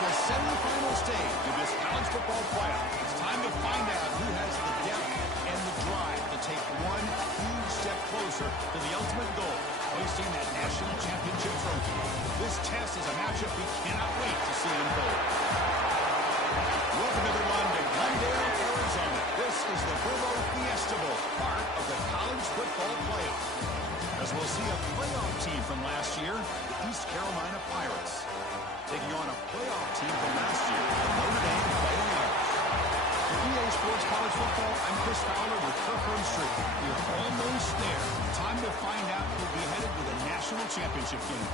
the semifinal stage of this college football playoff. It's time to find out who has the depth and the drive to take one huge step closer to the ultimate goal, hoisting that national championship trophy. This test is a matchup we cannot wait to see unfold. Welcome, everyone, to Glendale, Arizona. This is the Burro Fiesta Bowl, part of the college football playoff. As we'll see a playoff team from last year, the East Carolina Pirates, taking on a playoff team from last year, the Notre Dame Fighting Irish. For EA Sports College Football, I'm Chris Fowler with Kirk Herbstreit. We're almost there. Time to find out who'll be headed to the national championship game.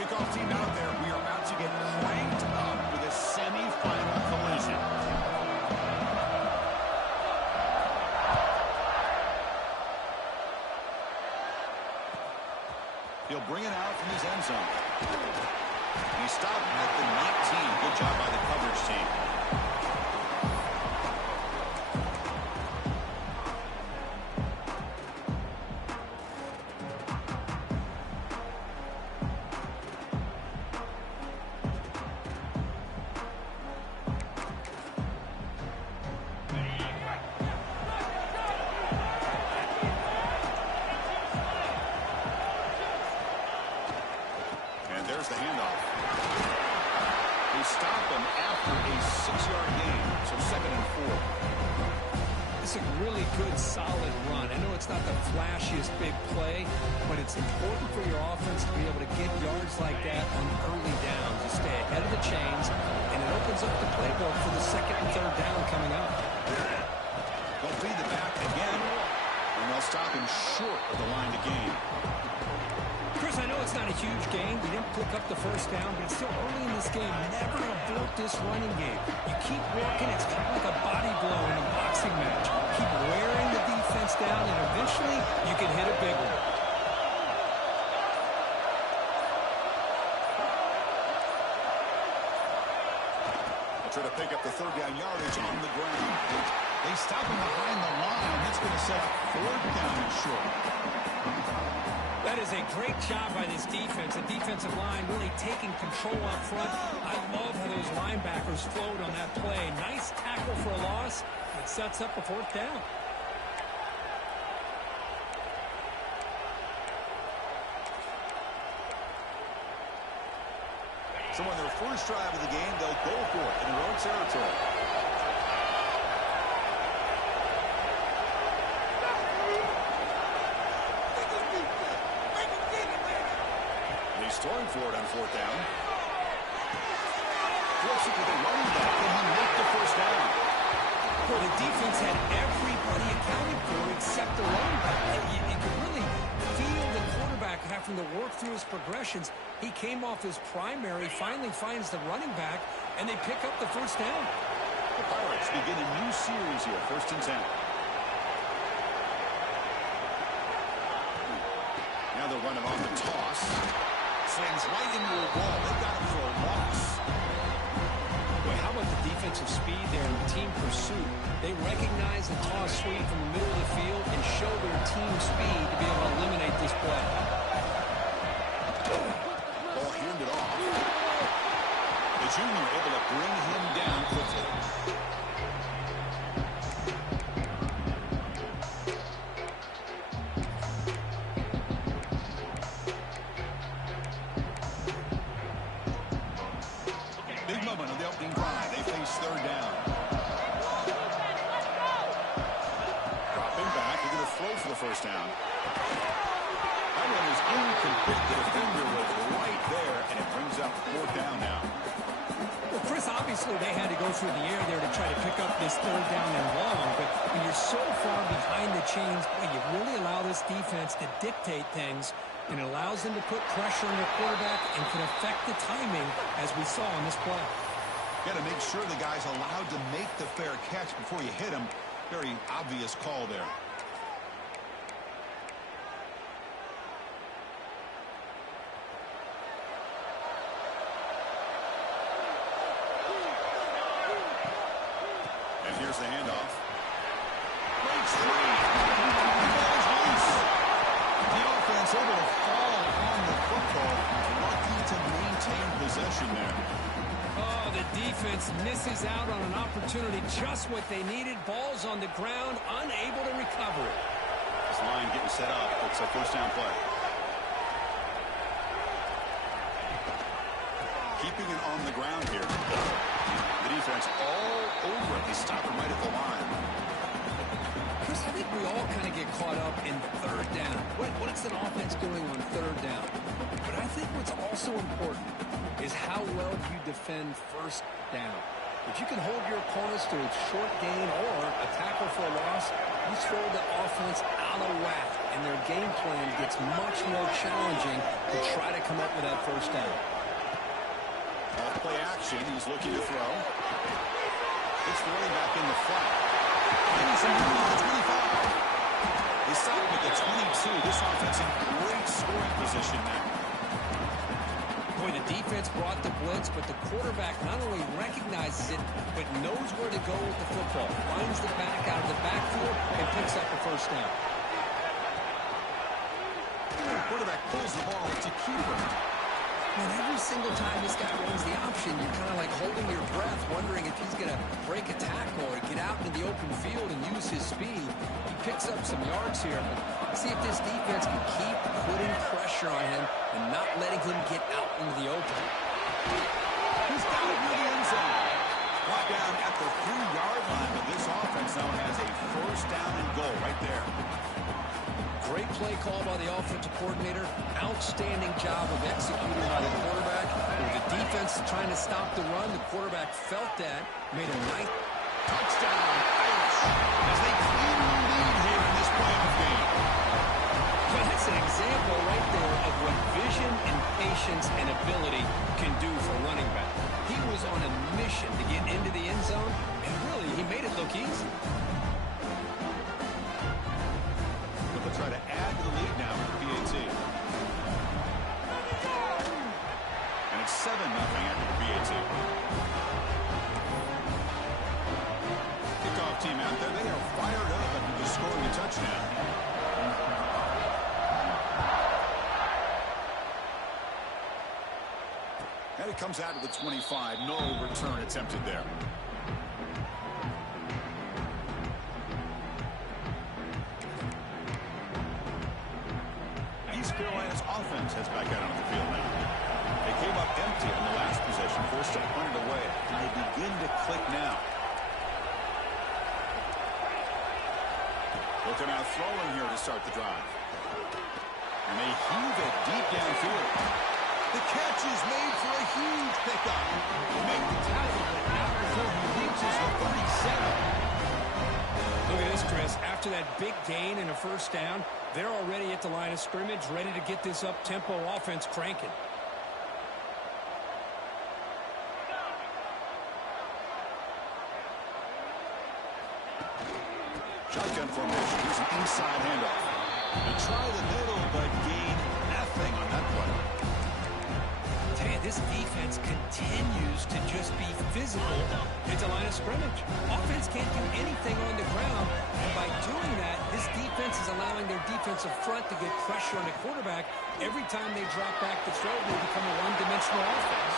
Kickoff team out there. We are about to get cranked up with a semi-final collision. He'll bring it out from his end zone. He stopped at the 19. Good job by the coverage team. There's the handoff. They stop him after a 6-yard gain, so 2nd and 4. It's a really good, solid run. I know it's not the flashiest big play, but it's important for your offense to be able to get yards like that on early downs. You stay ahead of the chains, and it opens up the playbook for the 2nd and 3rd down coming up. They'll feed the back again, and they'll stop him short of the line to gain. Chris, I know it's not a huge gain. We didn't pick up the 1st down, but it's still early in this game. Never abort this running game. You keep working. It's kind of like a body blow in a boxing match. Keep wearing the defense down, and eventually you can hit a big one. They'll try to pick up the 3rd down yardage on the ground. They stop him behind the line. That's going to set up 4th down and short. That is a great job by this defense. The defensive line really taking control up front. I love how those linebackers flowed on that play. Nice tackle for a loss. It sets up a 4th down. So on their first drive of the game, they'll go for it in their own territory. Throwing for it on 4th down. Flips it to the running back, and he makes the 1st down. Well, the defense had everybody accounted for except the running back. You could really feel the quarterback having to work through his progressions. He came off his primary, finally finds the running back, and they pick up the 1st down. The Pirates begin a new series here, 1st and 10. Now they'll run it on the toss. Slings right into a wall. They've got him for a loss. Boy, how about the defensive speed there in the team pursuit? They recognize the toss sweep from the middle of the field and show their team speed to be able to eliminate this play. Ball handed off. The junior able to bring him down quickly. Big moment of the opening drive. They face 3rd down. Dropping back. They're going to throw for the 1st down. That one is incomplete. The defender was right there, and it brings up 4th down now. Well, Chris, obviously they had to go through the air there to try to pick up this 3rd down and long, but when you're so far behind the chains, boy, you really allow this defense to dictate things, and it allows them to put pressure on your quarterback and can affect the timing, as we saw on this play. Got to make sure the guy's allowed to make the fair catch before you hit him. Very obvious call there. defense misses out on an opportunity, just what they needed. Ball's on the ground, unable to recover it. This line getting set up. It's a first down play. Keeping it on the ground here. The defense all over it. They stop it right at the line. Chris, I think we all kind of get caught up in third down. What's an offense doing on third down? But I think what's also important is how well you defend first down. If you can hold your opponents to a short gain or a tackle for a loss, you throw the offense out of whack, and their game plan gets much more challenging to try to come up with that first down. Off play action. He's looking to throw. It's the running back in the flat. And he's in the 25. They stop him at the 22. This offense in great scoring position now. Boy, the defense brought the blitz, but the quarterback not only recognizes it, but knows where to go with the football. Finds the back out of the backfield and picks up the first down. The quarterback pulls the ball to keeper. And every single time this guy runs the option, you're kind of like holding your breath, wondering if he's going to break a tackle or get out into the open field and use his speed. He picks up some yards here, but see if this defense can keep putting pressure on him and not letting him get out into the open. He's got it near the end zone. Brought down at the 3-yard line, but this offense now has a first down and goal right there. Great play call by the offensive coordinator. Outstanding job of executing by the quarterback. With the defense trying to stop the run, the quarterback felt that. Made a nice Touchdown, Irish, as they claim the lead here in this playoff game. Well, that's an example right there of what vision and patience and ability can do for a running back. He was on a mission to get into the end zone, and really, he made it look easy. They'll try to add to the lead now for PAT. And it's 7-0 after PAT. Kickoff team out there. They are fired up after just scoring a touchdown. And it comes out to the 25. No return attempted there. East Carolina's offense heads back out on the field now. They came up empty on the last possession, forced to punt it away. And they begin to click now. Looking out throwing here to start the drive. And they heave it deep downfield. The catch is made for a huge pickup. They make the tackle, but now before he reaches the 37. Look at this, Chris. After that big gain and a first down, they're already at the line of scrimmage, ready to get this up-tempo offense cranking. Shotgun formation. Here's an inside handoff. They try the middle, but gain nothing on that play. This defense continues to just be physical at the line of scrimmage. Offense can't do anything on the ground, and by doing that, this defense is allowing their defensive front to get pressure on the quarterback. Every time they drop back to throw, they become a one-dimensional offense.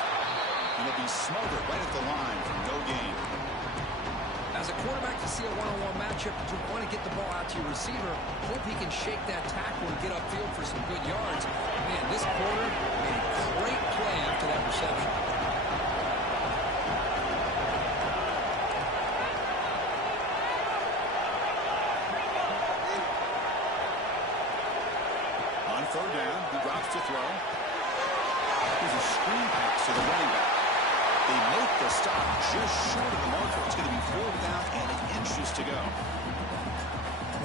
And they'll be smothered right at the line for no gain. As a quarterback, to see a one-on-one matchup, you want to get the ball out to your receiver. Hope he can shake that tackle and get upfield for some good yards. Man, this corner made a great play after that reception. On third down, he drops to throw. There's a screen pass to the running back. They make the stop just short of the marker. It's going to be 4th down and inches to go.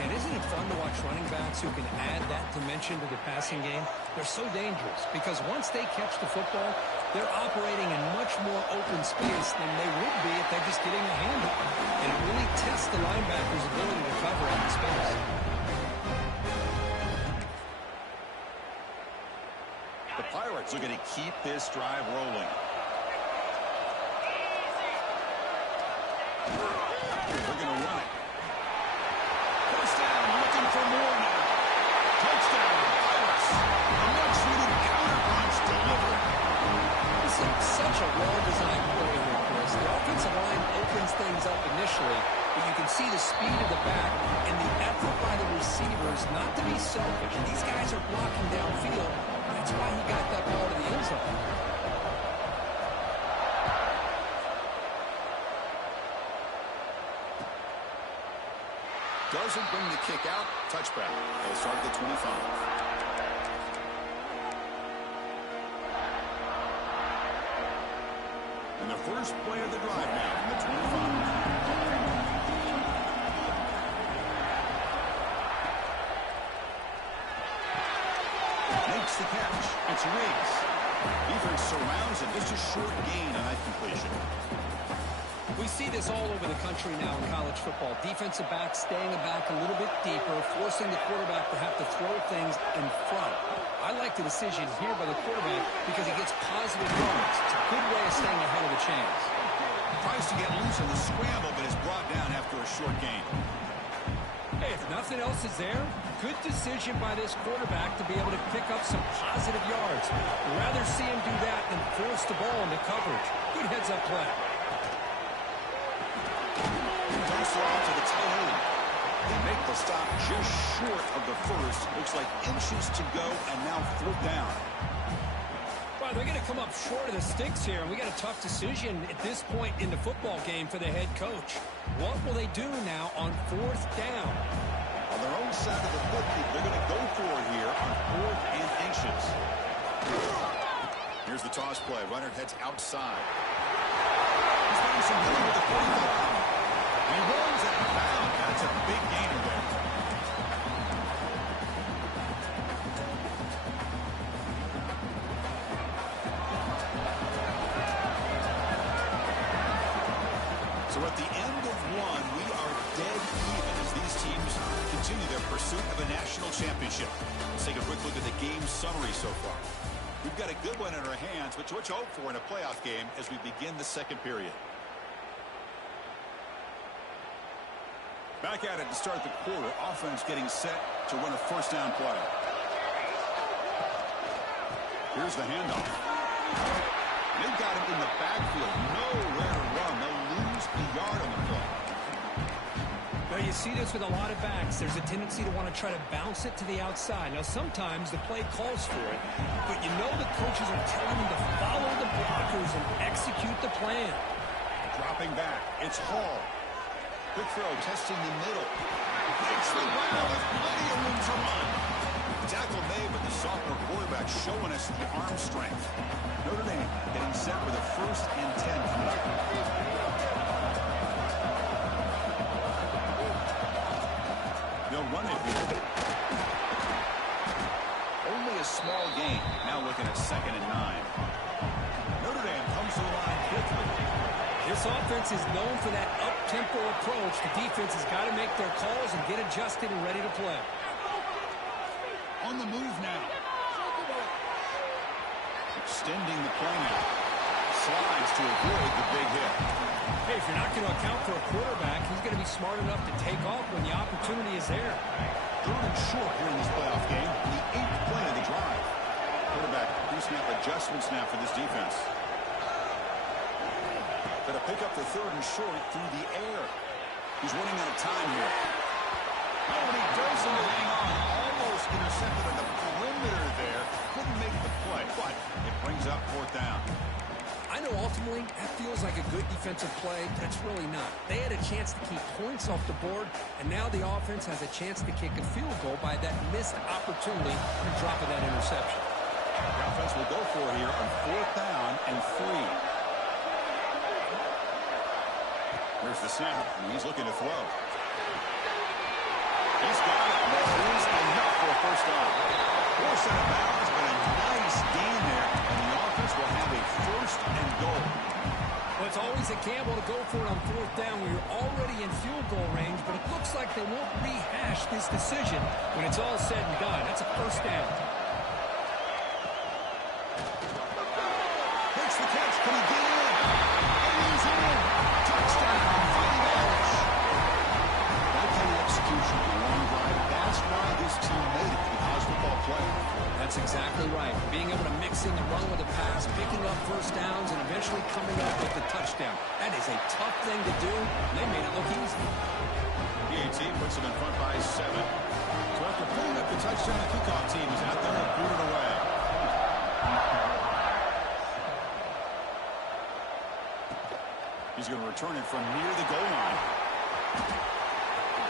Man, isn't it fun to watch running backs who can add that dimension to the passing game? They're so dangerous because once they catch the football, they're operating in much more open space than they would be if they're just getting a handle. And it really tests the linebacker's ability to cover in space. The Pirates are going to keep this drive rolling. They're going to run it. First down, looking for more now. Touchdown, Pirates. A much-needed counterpunch delivered. This is such a well-designed play here, Chris. The offensive line opens things up initially, but you can see the speed of the back and the effort by the receivers not to be selfish. These guys are blocking downfield. That's why he got that ball to the end zone. Doesn't bring the kick out. Touchback. They'll start at the 25. And the first play of the drive now from the 25. Makes the catch. It's Riggs. Defense surrounds it. Just a short gain on that completion. We see this all over the country now in college football. Defensive backs staying back a little bit deeper, forcing the quarterback to have to throw things in front. I like the decision here by the quarterback because he gets positive yards. It's a good way of staying ahead of the chains. Tries to get loose on the scramble, but is brought down after a short gain. Hey, if nothing else is there, good decision by this quarterback to be able to pick up some positive yards. Rather see him do that than force the ball into coverage. Good heads-up play. Dumps it off to the tight end. They make the stop just short of the first. Looks like inches to go, and now fourth down. Well, they're going to come up short of the sticks here, and we got a tough decision at this point in the football game for the head coach. What will they do now on fourth down? On their own side of the football, they're going to go for it here on fourth and inches. Here's the toss play. Runner heads outside. He's getting some room with the 45. He runs out of bounds. That's a big gainer there. So at the end of one, we are dead even as these teams continue their pursuit of a national championship. Let's take a quick look at the game summary so far. We've got a good one in our hands, which what you hope for in a playoff game as we begin the second period. Back at it to start the quarter. Offense getting set to run a first down play. Here's the handoff. They've got him in the backfield. Nowhere to run. They'll lose a yard on the play. Well, you see this with a lot of backs. There's a tendency to want to try to bounce it to the outside. Now, sometimes the play calls for it, but you know the coaches are telling them to follow the blockers and execute the plan. Dropping back. It's Hall. Quick throw, testing the middle. Makes the ground with plenty of room to run. Tackle made, but the sophomore quarterback showing us the arm strength. Notre Dame getting set with a 1st and 10 coming up. They'll run it here. Only a small gain. Now looking at 2nd and 9. Notre Dame comes to the line quickly. This offense is known for that up-tempo approach. The defense has got to make their calls and get adjusted and ready to play. On the move now. Extending the play now. Slides to avoid the big hit. Hey, if you're not going to account for a quarterback, he's going to be smart enough to take off when the opportunity is there. 3rd and short here in this playoff game. The 8th play of the drive. Quarterback pre-snap adjustments now for this defense. Going to pick up the 3rd and short through the air. He's running out of time here. Oh, and he doesn't hang on. Almost intercepted on the perimeter there. Couldn't make the play, but it brings up 4th down. I know ultimately that feels like a good defensive play, but it's really not. They had a chance to keep points off the board, and now the offense has a chance to kick a field goal by that missed opportunity for dropping that interception. The offense will go for it here on 4th down and 3. There's the snap, and he's looking to throw. He's got it. That is enough for a 1st down. Force out of bounds, but a nice gain there, and the offense will have a 1st and goal. Well, it's always a gamble to go for it on 4th down when you're already in field goal range, but it looks like they won't rehash this decision when it's all said and done. That's a 1st down. Makes the catch. Can he get in? And he's in. Touchdown. Fighting Irish. That kind of execution, a long drive. That's why this team made it to the college football playoff. That's exactly right. Being able to mix in the run with the pass, picking up first downs, and eventually coming up with the touchdown. That is a tough thing to do. They made it look easy. PAT puts them in front by 7. So after putting up the touchdown, the kickoff team is out there and booted away. He's going to return it from near the goal line.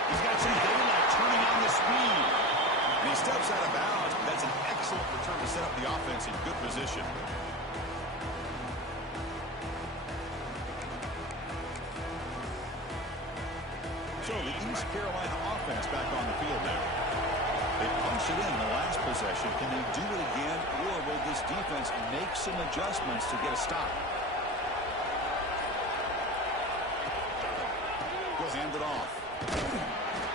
He's got some daylight turning on the speed. And he steps out of bounds. That's an excellent return to set up the offense in good position. So the East Carolina offense back on the field now. They punched it in the last possession. Can they do it again, or will this defense make some adjustments to get a stop? He'll hand it off.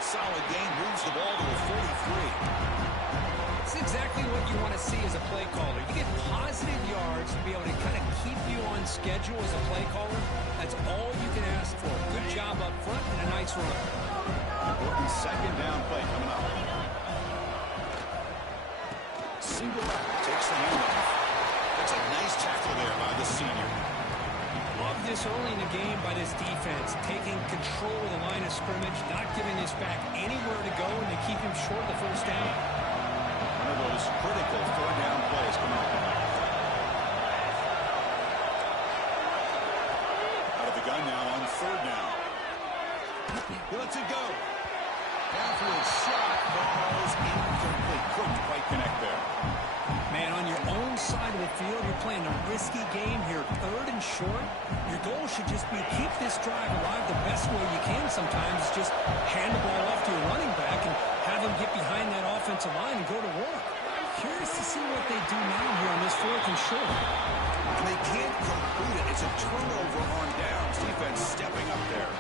Solid gain, moves the ball to a 43. It's exactly what you want to see as a play caller. You get positive yards to be able to kind of keep you on schedule as a play caller. That's all you can ask for. Good job up front and a nice run. Important second down play coming up. Single back, takes the handoff. That's a nice tackle there by the senior. Love this early in the game by this defense, taking control of the line of scrimmage, not giving this back anywhere to go, and to keep him short of the first down. One of those critical third down plays. Come on. Out of the gun now on third down. He lets it go. Downfield shot, balls incomplete. Couldn't quite connect there. Man, on your own side of the field, you're playing a risky game here. Third and short. Your goal should just be keep this drive alive the best way you can sometimes. Just hand the ball off to your running back and have him get behind that offensive line and go to work. Curious to see what they do now here on this fourth and short. And they can't complete it. It's a turnover on downs. Defense stepping up there.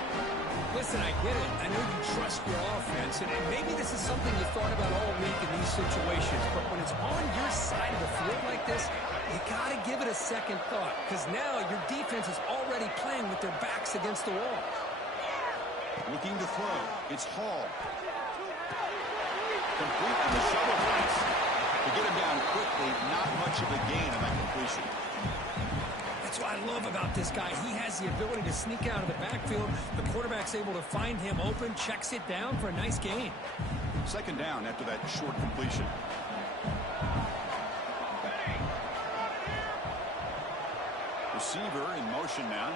Listen, I get it. I know you trust your offense, and maybe this is something you thought about all week in these situations, but when it's on your side of the field like this, you got to give it a second thought, because now your defense is already playing with their backs against the wall. Looking to throw. It's Hall. Complete on the shovel pass. To get him down quickly, not much of a gain on that completion. That's what I love about this guy. He has the ability to sneak out of the backfield. The quarterback's able to find him open, checks it down for a nice gain. Second down after that short completion. Receiver in motion now.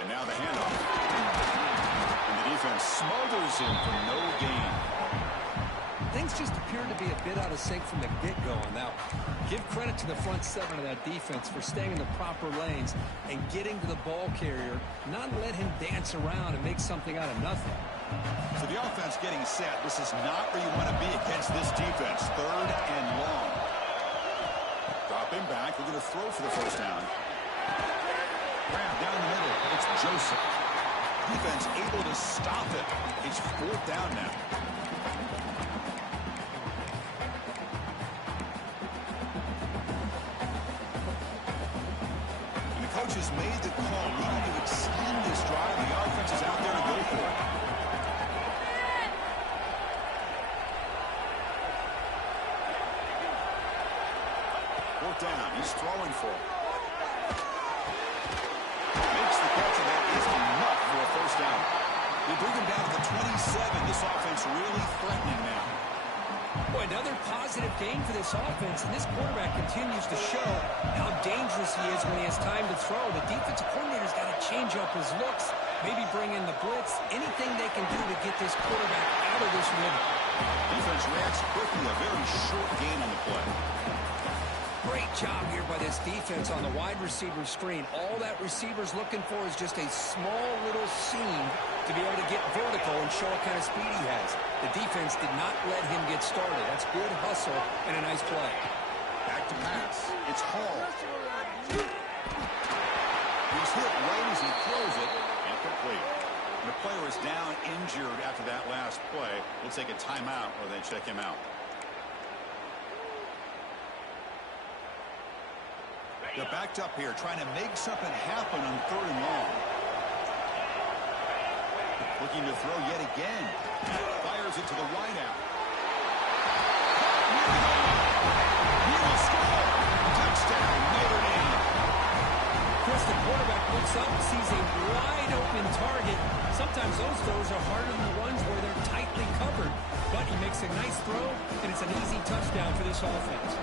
And now the handoff. And the defense smothers him for no gain. Things just appear to be a bit out of sync from the get-go on that one. Give credit to the front seven of that defense for staying in the proper lanes and getting to the ball carrier, not let him dance around and make something out of nothing. So the offense getting set. This is not where you want to be against this defense. Third and long. Dropping back. They're going to throw for the first down. Grab down the middle. It's Joseph. Defense able to stop it. It's fourth down now. Coaches made the call, needing to extend this drive. The offense is out there to go for it. Fourth down. He's throwing for it. Makes the catch, and that is enough for a first down. They bring him down to the 27. This offense really threatening now. Boy, another positive gain for this offense, and this quarterback continues to show how dangerous he is when he has time to throw. The defensive coordinator's got to change up his looks, maybe bring in the blitz, anything they can do to get this quarterback out of this rhythm. Defense reacts quickly, a very short gain on the play. Great job here by this defense on the wide receiver screen. All that receiver's looking for is just a small little seam to be able to get vertical and show what kind of speed he has. The defense did not let him get started. That's good hustle and a nice play. Back to pass. It's Hall. He's hit right as he throws it. Incomplete. The player is down injured after that last play. We'll take a timeout or then check him out. They're backed up here, trying to make something happen on third and long. Looking to throw yet again. Fires it to the wideout. He will score. Touchdown, Notre Dame. Chris, the quarterback looks up, sees a wide-open target. Sometimes those throws are harder than the ones where they're tightly covered. But he makes a nice throw, and it's an easy touchdown for this offense.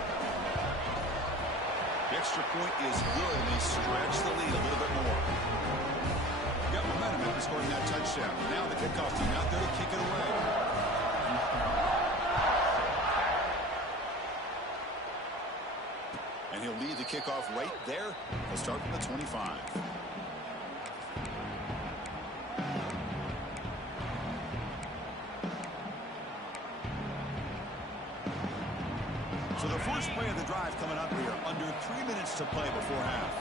The extra point is good, and they stretch the lead a little bit more. Got momentum after scoring that touchdown. Now the kickoff team out there to kick it away. And he'll lead the kickoff right there. He'll start from the 25. So the first play of the drive coming up here. Under 3 minutes to play before half.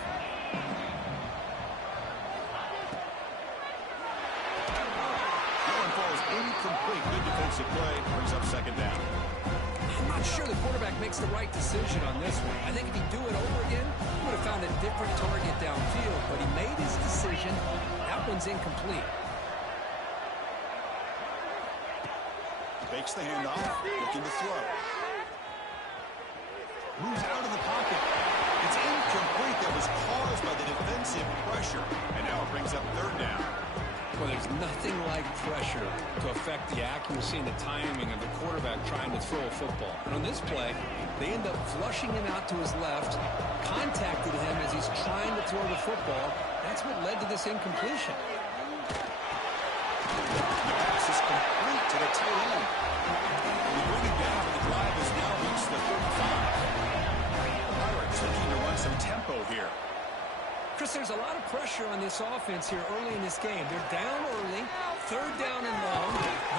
That one falls incomplete. Good defensive play. Brings up second down. I'm not sure the quarterback makes the right decision on this one. I think if he'd do it over again, he would have found a different target downfield. But he made his decision. That one's incomplete. Fakes the handoff. Looking to throw. Moves out of the pocket. It's incomplete. That was caused by the defensive pressure. And now it brings up third down. Well, there's nothing like pressure to affect the accuracy and the timing of the quarterback trying to throw a football. And on this play, they end up flushing him out to his left, contacted him as he's trying to throw the football. That's what led to this incompletion. The pass is complete to the tight end. We bring it down, and the drive has now reached the 35. The Pirates looking to run some tempo here. Chris, there's a lot of pressure on this offense here early in this game. They're down early, third down and long.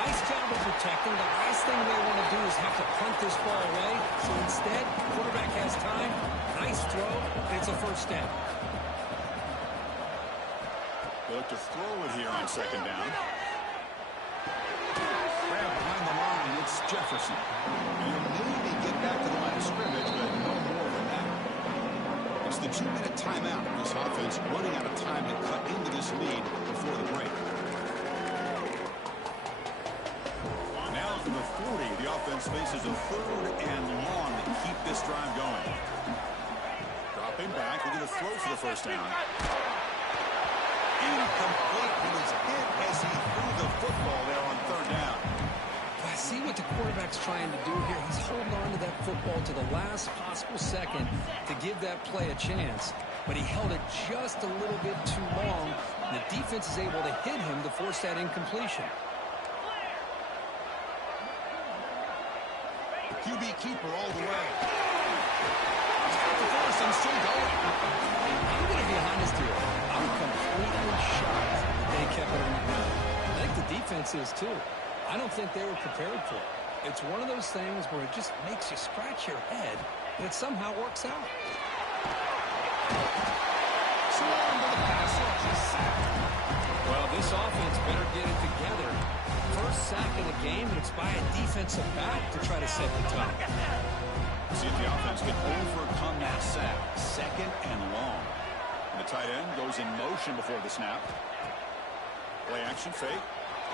Nice job of protecting. The last thing they want to do is have to punt this ball away. So instead, the quarterback has time. Nice throw, and it's a first down. They look to throw it here on second down. Grab behind the line, it's Jefferson. He'll maybe get back to the line of scrimmage, but no more than that. It's the 2-minute timeout. This offense running out of time to cut into this lead before the break. Now from the 40, the offense faces a third and long to keep this drive going. Dropping back, we're going to throw for the first down. Incomplete. He was hit as he threw the football there on third down. I see what the quarterback's trying to do here. He's holding on to that football to the last possible second to give that play a chance. But he held it just a little bit too long. And the defense is able to hit him to force that incompletion. The QB keeper all the way. He's got the force and still going. I'm going to be honest here. I'm completely shocked that they kept it on the ground. I think the defense is too. I don't think they were prepared for it. It's one of those things where it just makes you scratch your head, and it somehow works out. Swarm with the pass rush is sacked. Well, this offense better get it together. First sack of the game, and it's by a defensive back to try to set the tone. See if the offense can overcome that sack. Second and long. And the tight end goes in motion before the snap. Play action fake.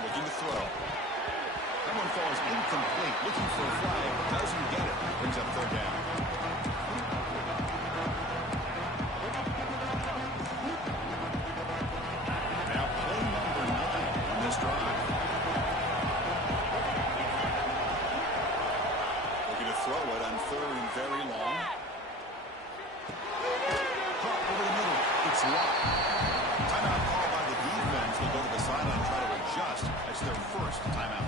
Looking to throw. That one falls incomplete. Looking for a flag. Doesn't get it. Brings up third down. Now play number 9 on this drive. Looking to throw it on third and very long. Caught over the middle. It's locked. Timeout called by the defense. They'll go to the sideline and try to adjust. That's their first timeout.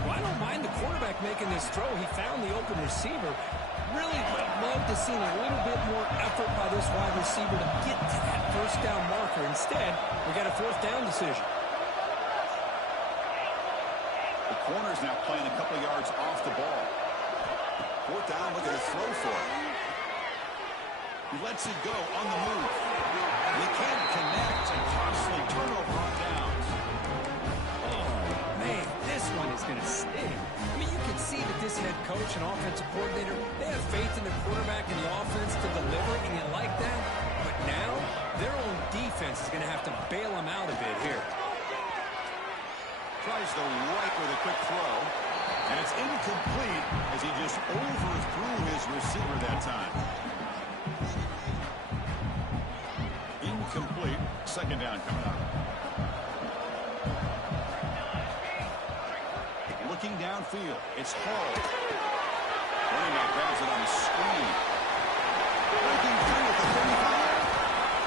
Well, I don't mind the quarterback making this throw. He found the open receiver. Really would have loved to see a little bit more effort by this wide receiver to get to that first down marker. Instead, we got a fourth down decision. The corner's now playing a couple yards off the ball. Fourth down, looking to throw for it. He lets it go on the move. He can't connect, and costly turnover on downs. Oh, man, this one is going to sting. I mean, you can see that this head coach and offensive coordinator, they have faith in the quarterback and the offense to deliver, and you like that. But now, their own defense is going to have to bail them out a bit here. Tries the right with a quick throw. And it's incomplete as he just overthrew his receiver that time. Incomplete. Second down coming up. Looking downfield. It's Hall. Running back grabs it on the screen. Breaking through at the 35.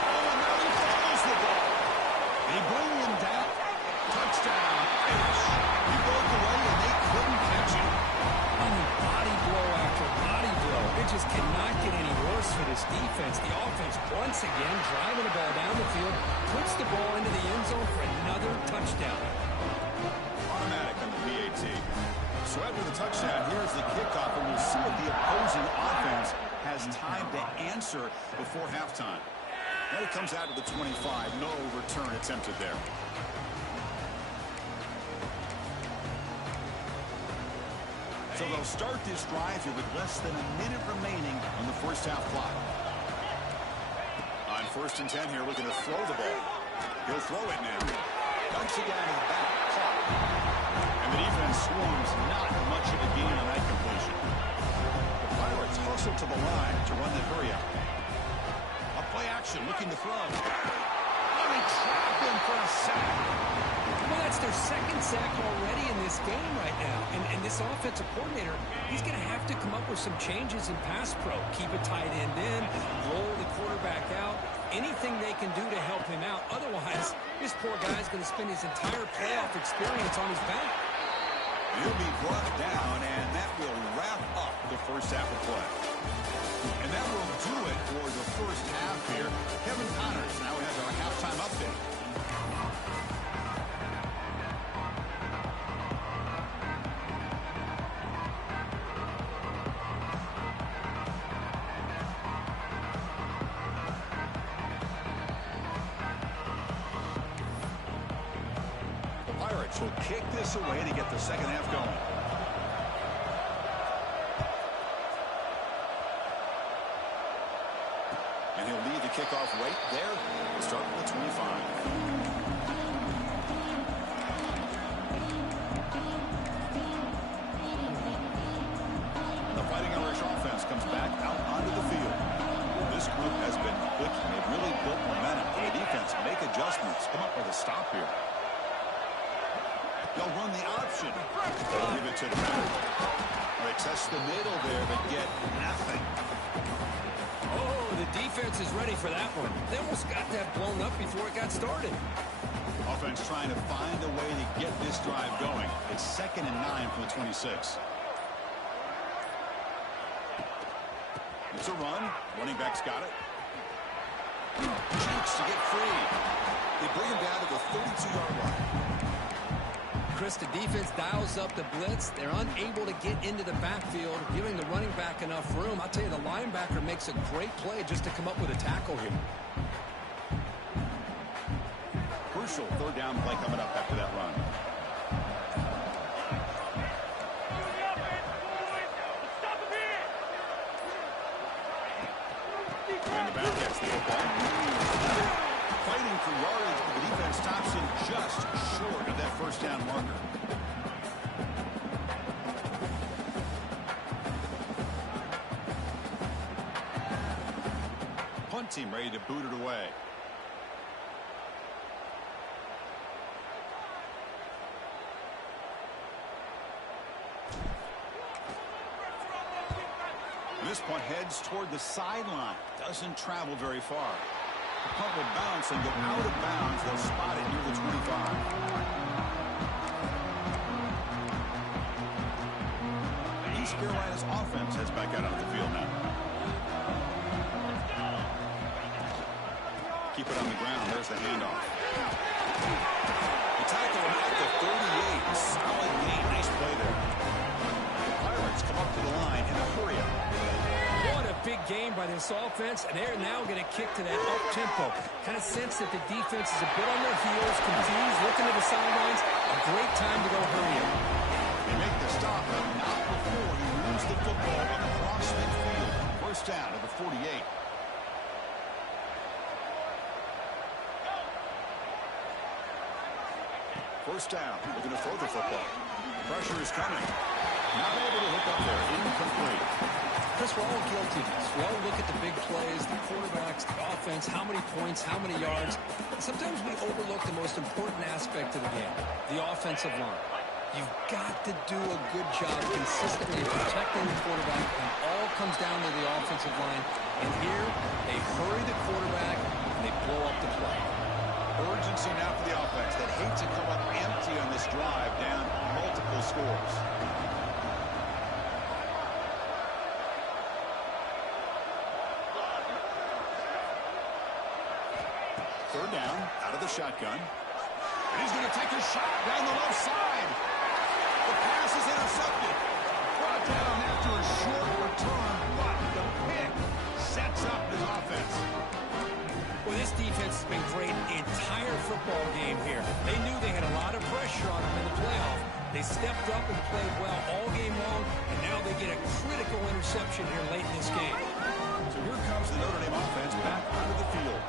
Oh, and now he fumbles the ball. They bring him down. Touchdown. Irish. He broke away and they couldn't catch him. I mean, body blow after body blow. It just cannot get any worse for this defense. The offense, once again, driving the ball down the field, puts the ball into the end zone for another touchdown. Automatic on the PAT. So after the touchdown, here's the kickoff, and we'll see if the opposing offense has time to answer before halftime. And it comes out to the 25. No return attempted there. So they'll start this drive here with less than a minute remaining on the first half clock. On 1st and 10 here, looking to throw the ball. He'll throw it now. Dunks it down to the back. Caught. And the defense swarms. Not much of a gain on that completion. The Pirates hustle to the line to run the hurry up. A play action, looking to throw. Let me trap him for a sack. Well, that's their second sack already in this game right now. And this offensive coordinator, he's going to have to come up with some changes in pass pro. Keep a tight end in, roll the quarterback out, anything they can do to help him out. Otherwise, this poor guy's going to spend his entire playoff experience on his back. He'll be brought down, and that will wrap up the first half of play. And that will do it for the first half here. Kevin Connors now has our halftime update. Will kick this away to get the second half going. And he'll lead the kickoff right there. We'll start with the 25. The Fighting Irish offense comes back out onto the field. This group has been clicking. They've really built momentum. And the defense make adjustments. Come up with a stop here. They'll run the option. They'll give it to the back. They test the middle there, but get nothing. Oh, the defense is ready for that one. They almost got that blown up before it got started. Offense trying to find a way to get this drive going. It's 2nd and 9 from the 26. It's a run. Running back's got it. Cheeks to get free. They bring him down to the 32-yard line. Chris, the defense dials up the blitz. They're unable to get into the backfield, giving the running back enough room. I'll tell you, the linebacker makes a great play just to come up with a tackle here. Crucial 3rd down play coming up after that run. And the back gets the football. Fighting for yardage, but the defense stops him just short of that 1st down marker. Punt team ready to boot it away. This punt heads toward the sideline. Doesn't travel very far. The punt will bounce and go out of bounds. They'll spot it near the 25. East Carolina's offense heads back out onto the field now. Keep it on the ground. There's the handoff. The tackle him at the 38. Solid gain. Nice play there. The Pirates come up to the line in a hurry up. What a big game by this offense, and they're now going to kick to that up-tempo. Kind of sense that the defense is a bit on their heels, confused, looking to the sidelines. A great time to go hurry up. They make the stop, but not before he moves the football across midfield. 1st down to the 48. First down. Looking to throw the football. Pressure is coming. Not able to hook up there. Incomplete. Chris, we're all guilty of this. We all look at the big plays, the quarterbacks, the offense, how many points, how many yards. Sometimes we overlook the most important aspect of the game, the offensive line. You've got to do a good job consistently protecting the quarterback, and all comes down to the offensive line. And here, they hurry the quarterback, and they blow up the play. Urgency now for the offense that hate to come up empty on this drive, down multiple scores. Third down, out of the shotgun. And he's going to take a shot down the left side. The pass is intercepted. Brought down after a short return, but the pick sets up his offense. Well, this defense has been great the entire football game here. They knew they had a lot of pressure on them in the playoff. They stepped up and played well all game long, and now they get a critical interception here late in this game. So here comes the Notre Dame offense back onto the field.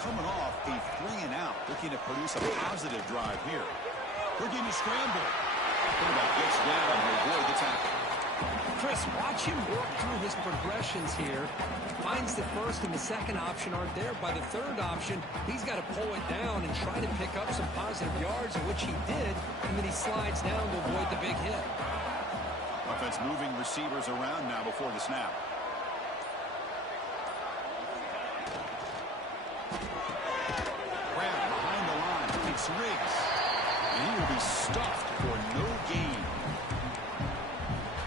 Coming off a 3-and-out, looking to produce a positive drive here. Looking to scramble. Quarterback gets down to avoid the tackle. Chris, watch him work through his progressions here. Finds the first and the second option aren't there. By the third option, he's got to pull it down and try to pick up some positive yards, which he did, and then he slides down to avoid the big hit. Offense moving receivers around now before the snap. Riggs, and he will be stuffed for no gain.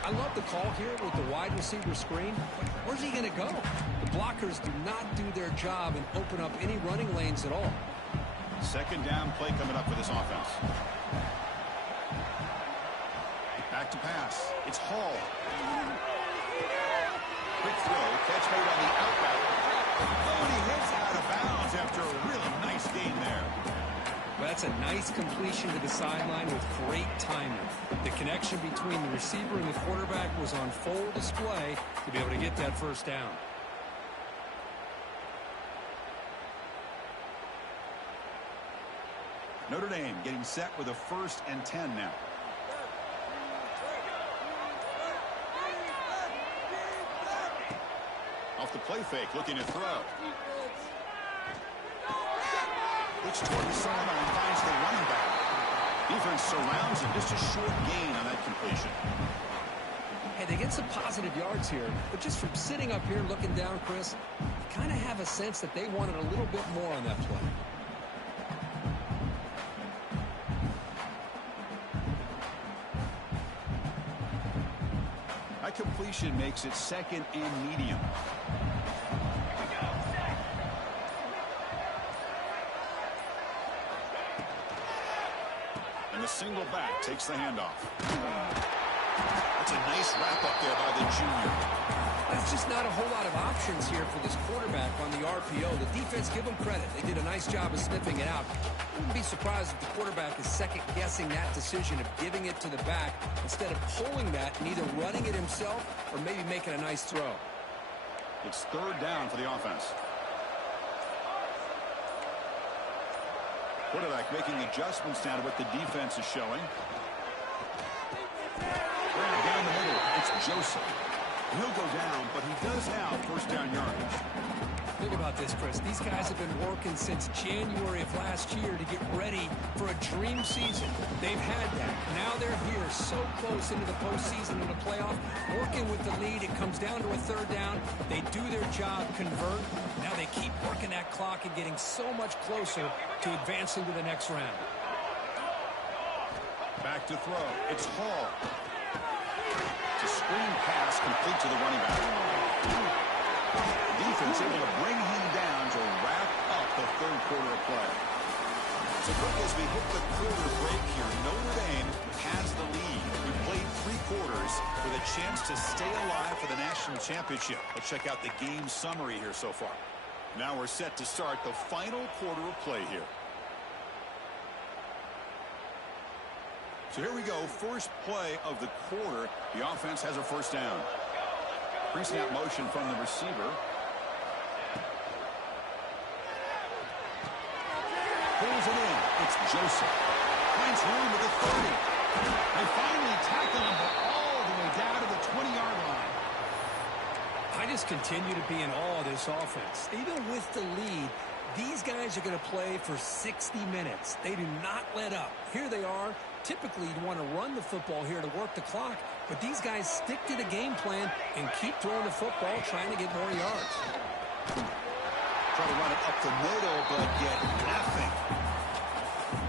I love the call here with the wide receiver screen. Where's he going to go? The blockers do not do their job and open up any running lanes at all. Second down play coming up for this offense. Back to pass. It's Hall. Quick throw. Catch made on the outright. Oh, and he hits out of bounds after a really nice gain there. Well, that's a nice completion to the sideline with great timing. The connection between the receiver and the quarterback was on full display to be able to get that first down. Notre Dame getting set with a 1st and 10 now. Off the play fake, looking to throw. Looks toward the sideline, finds the running back. Defense surrounds him. Just a short gain on that completion. Hey, they get some positive yards here, but just from sitting up here looking down, Chris, you kind of have a sense that they wanted a little bit more on that play. That completion makes it 2nd and medium. The single back takes the handoff. That's a nice wrap-up there by the junior. There's just not a whole lot of options here for this quarterback on the RPO. The defense, give them credit. They did a nice job of sniffing it out. I wouldn't be surprised if the quarterback is second-guessing that decision of giving it to the back instead of pulling that and either running it himself or maybe making a nice throw. It's 3rd down for the offense. Quarterback making adjustments down to what the defense is showing. Ran it down the middle. It's Joseph. He'll go down, but he does have 1st down yardage. Think about this, Chris. These guys have been working since January of last year to get ready for a dream season. They've had that. Now they're here so close into the postseason and the playoff, working with the lead. It comes down to a 3rd down. They do their job, convert. Now they keep working that clock and getting so much closer to advancing to the next round. Back to throw. It's Hall. It's a screen pass complete to the running back. Defense able to bring him down to wrap up the 3rd quarter of play. So, Brooke, as we hit the quarter break here, Notre Dame has the lead. We played 3 quarters with a chance to stay alive for the national championship. Let's check out the game summary here so far. Now we're set to start the final quarter of play here. So here we go, first play of the quarter. The offense has a 1st down. Pre-snap motion from the receiver. Pulls it in. It's Joseph. finds room at the 30. They finally tackle him, but all the way down to the 20-yard line. I just continue to be in awe of this offense. Even with the lead, these guys are going to play for 60 minutes. They do not let up. Here they are. Typically, you'd want to run the football here to work the clock, but these guys stick to the game plan and keep throwing the football, trying to get more yards. Try to run it up the middle, but get nothing.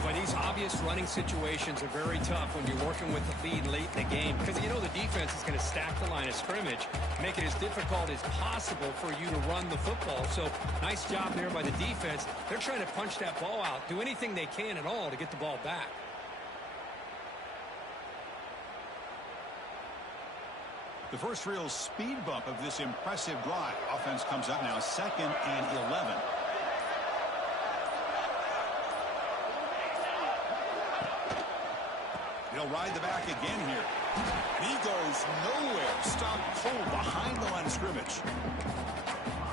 But these obvious running situations are very tough when you're working with the lead late in the game, because you know the defense is going to stack the line of scrimmage, make it as difficult as possible for you to run the football. So nice job there by the defense. They're trying to punch that ball out, do anything they can at all to get the ball back. The first real speed bump of this impressive drive. Offense comes up now 2nd and 11. He'll ride the back again here. And he goes nowhere. Stopped cold behind the line of scrimmage.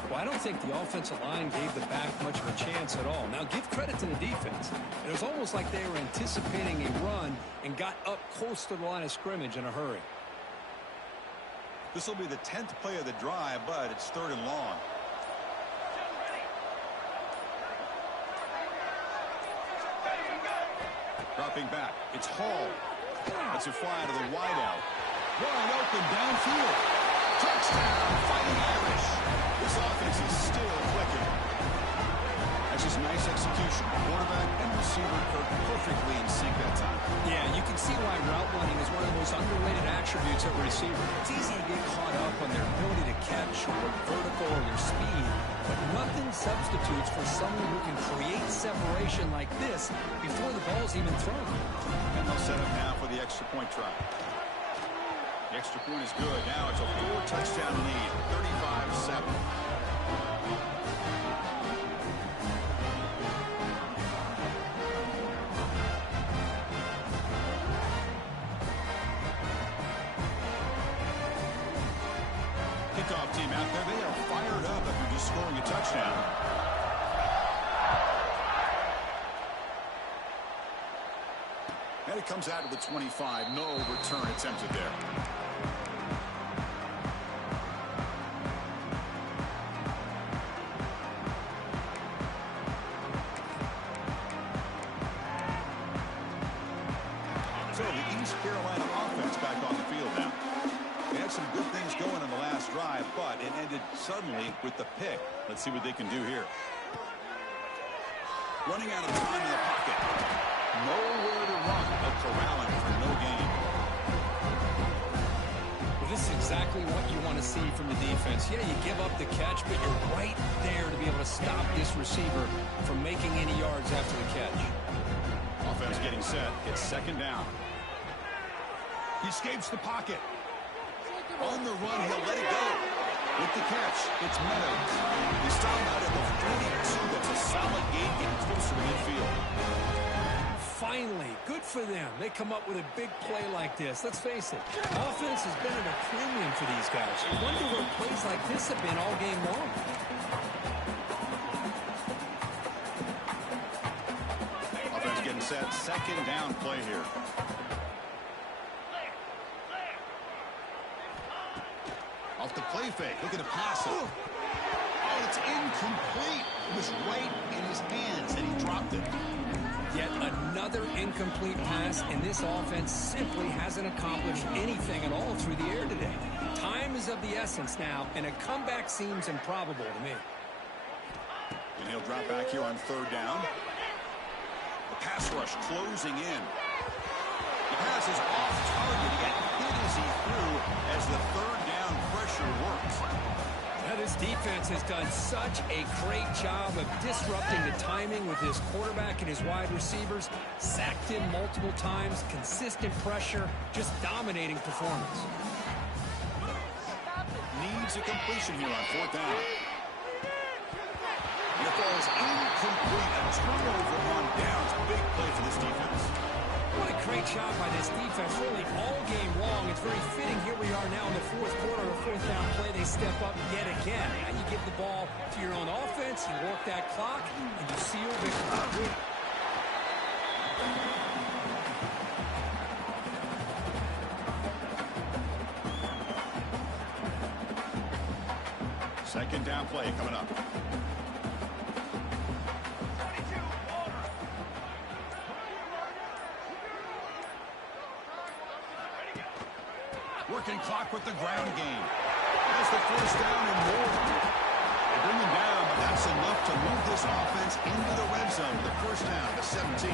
Well, I don't think the offensive line gave the back much of a chance at all. Now, give credit to the defense. It was almost like they were anticipating a run and got up close to the line of scrimmage in a hurry. This will be the 10th play of the drive, but it's 3rd and long. Dropping back. It's Hall. That's a fly to the wideout. Wide open downfield. Touchdown, Fighting Irish. This offense is still clicking. That's just nice execution. Quarterback and receiver perfectly in sync that time. Yeah, you can see why route running is one of the most underrated attributes of a receiver. It's easy to get caught up on their ability to catch or vertical or their speed, but nothing substitutes for someone who can create separation like this before the ball's even thrown. And they'll set up now for the extra point try. The extra point is good. Now it's a 4-touchdown lead, 35-7. Kickoff team out there, they are fired up after just scoring a touchdown. And it comes out of the 25. No return attempted there. So the East Carolina offense back on the field now. They had some good things going in the last drive, but it ended suddenly with the pick. Let's see what they can do here. Running out of time in the pocket. Nowhere to run, but corralling for no gain. Well, this is exactly what you want to see from the defense. Yeah, you give up the catch, but you're right there to be able to stop this receiver from making any yards after the catch. Offense getting set. It's 2nd down. He escapes the pocket. On the run, he'll let it go. With the catch, it's Meadows. He stopped out at the 42. That's a solid gain, getting closer to midfield. Finally, good for them. They come up with a big play like this. Let's face it, offense has been at a premium for these guys. I wonder where plays like this have been all game long. Offense getting set. 2nd down play here. Off the play fake. Look at the pass. Oh, it's incomplete. It was right in his hands, and he dropped it. Yet another incomplete pass, and this offense simply hasn't accomplished anything at all through the air today. Time is of the essence now, and a comeback seems improbable to me. And he'll drop back here on 3rd down. The pass rush closing in. The pass is off target, yet hit as he threw as the 3rd down pressure works. Now, this defense has done such a great job of disrupting the timing with his quarterback and his wide receivers. Sacked him multiple times, consistent pressure, just dominating performance. Needs a completion here on 4th down. And it falls incomplete. A turnover on downs. Big play for this defense. What a great job by this defense, really all game long. It's very fitting. Here we are now in the 4th quarter, a 4th down play. They step up yet again. Now you give the ball to your own offense, you work that clock, and you seal victory. Second down play coming up. Working clock with the ground game. That's the first down and more. They bring him down, but that's enough to move this offense into the red zone. The first down, the 17.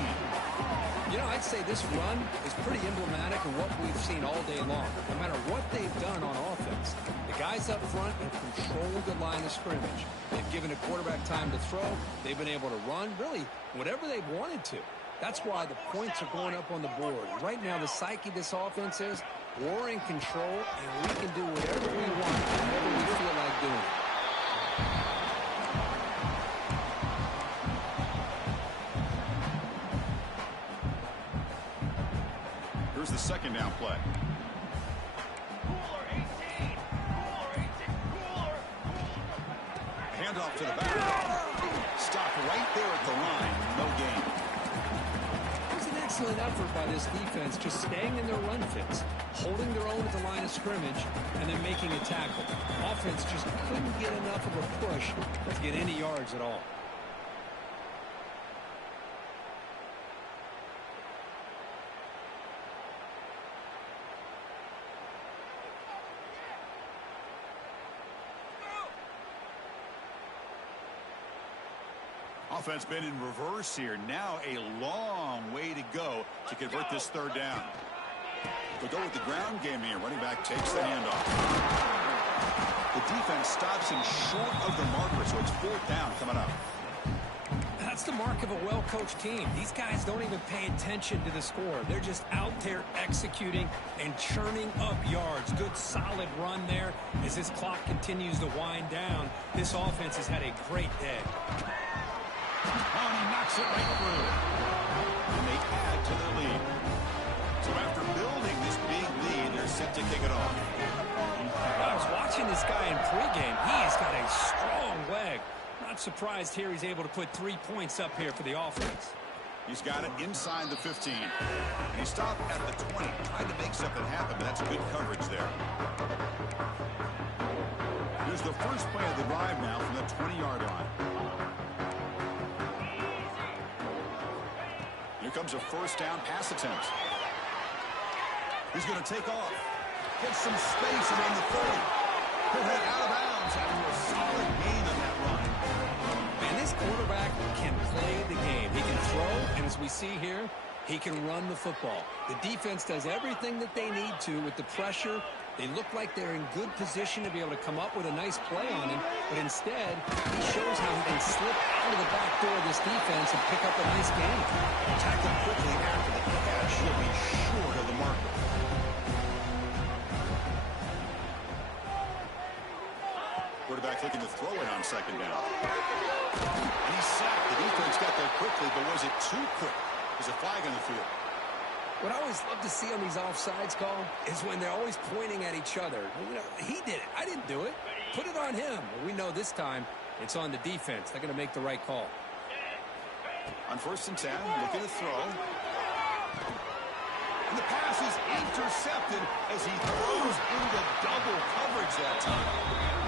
You know, I'd say this run is pretty emblematic of what we've seen all day long. No matter what they've done on offense, the guys up front have controlled the line of scrimmage. They've given the quarterback time to throw. They've been able to run, really, whatever they've wanted to. That's why the points are going up on the board. Right now, the psyche of this offense is we're in control, and we can do whatever we want, whatever we feel like doing. Here's the second down play. Handoff to the back. Stop right there at the line. No gain. It was an excellent effort by this defense, just staying in their run fits, holding their own at the line of scrimmage, and then making a tackle. Offense just couldn't get enough of a push to get any yards at all. Offense been in reverse here. Now a long way to go to convert this third down. They'll go with the ground game here. Running back takes the handoff. The defense stops him short of the marker, so it's fourth down coming up. That's the mark of a well-coached team. These guys don't even pay attention to the score. They're just out there executing and churning up yards. Good, solid run there. As this clock continues to wind down, this offense has had a great day. Oh, and he knocks it right through. And they add to their lead. So after building this big lead, they're set to kick it off. I was watching this guy in pregame. He has got a strong leg. Not surprised here he's able to put 3 points up here for the offense. He's got it inside the 15. And he stopped at the 20. Tried to make something happen, but that's good coverage there. Here's the first play of the drive now from the 20-yard line. Here comes a first down pass attempt. He's going to take off. Get some space around the 30. He'll head out of bounds after a solid gain on that run. Man, this quarterback can play the game. He can throw, and as we see here, he can run the football. The defense does everything that they need to with the pressure. They look like they're in good position to be able to come up with a nice play on him, but instead, he shows how he can slip out of the back door of this defense and pick up a nice gain. Tackle quickly after the catch. He'll be short of the marker. Quarterback looking to throw it on second down. And he's sacked. The defense got there quickly, but was it too quick? There's a flag on the field. What I always love to see on these offsides call is when they're always pointing at each other. You know, he did it. I didn't do it. Put it on him. Well, we know this time it's on the defense. They're going to make the right call. On first and 10, looking to throw. And the pass is intercepted as he throws into double coverage that time.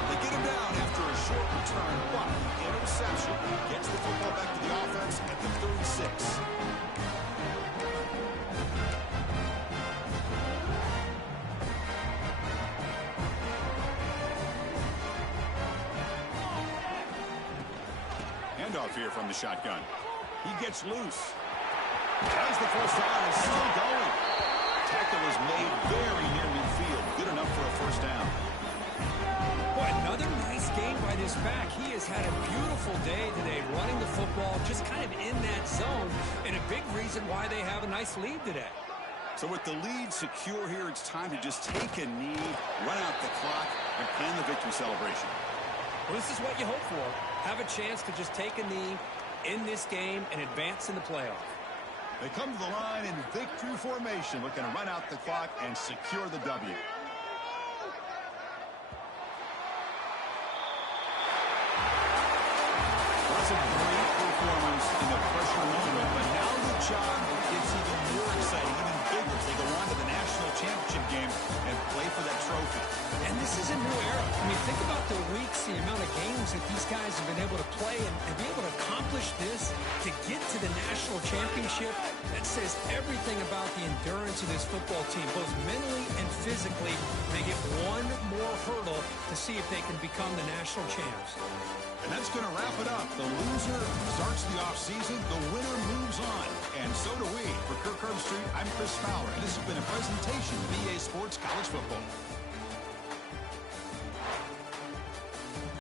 They get him down after a short return, but the interception gets the football back to the offense at the 36. Handoff here from the shotgun. He gets loose. As the first down is still going. Tackle is made very near midfield. Good enough for a first down. Boy, another nice game by this back. He has had a beautiful day today running the football, just kind of in that zone, and a big reason why they have a nice lead today. So with the lead secure here, it's time to just take a knee, run out the clock, and plan the victory celebration. Well, this is what you hope for. Have a chance to just take a knee in this game and advance in the playoff. They come to the line in victory formation, looking to run out the clock and secure the W. That's a great performance in the pressure moment, but now the job gets even more exciting, even bigger as they go on to the national championship game and play for that trophy. And this is a new era. I mean, think about the weeks, the amount of games that these guys have been able to play and be able to accomplish this, to get to the national championship, that says everything about the endurance of this football team, both mentally and physically. They get one more hurdle to see if they can become the national champs. And that's going to wrap it up. The loser starts the offseason. The winner moves on. And so do we. For Kirk Herbstreit, I'm Chris Fowler. And this has been a presentation of EA Sports College Football.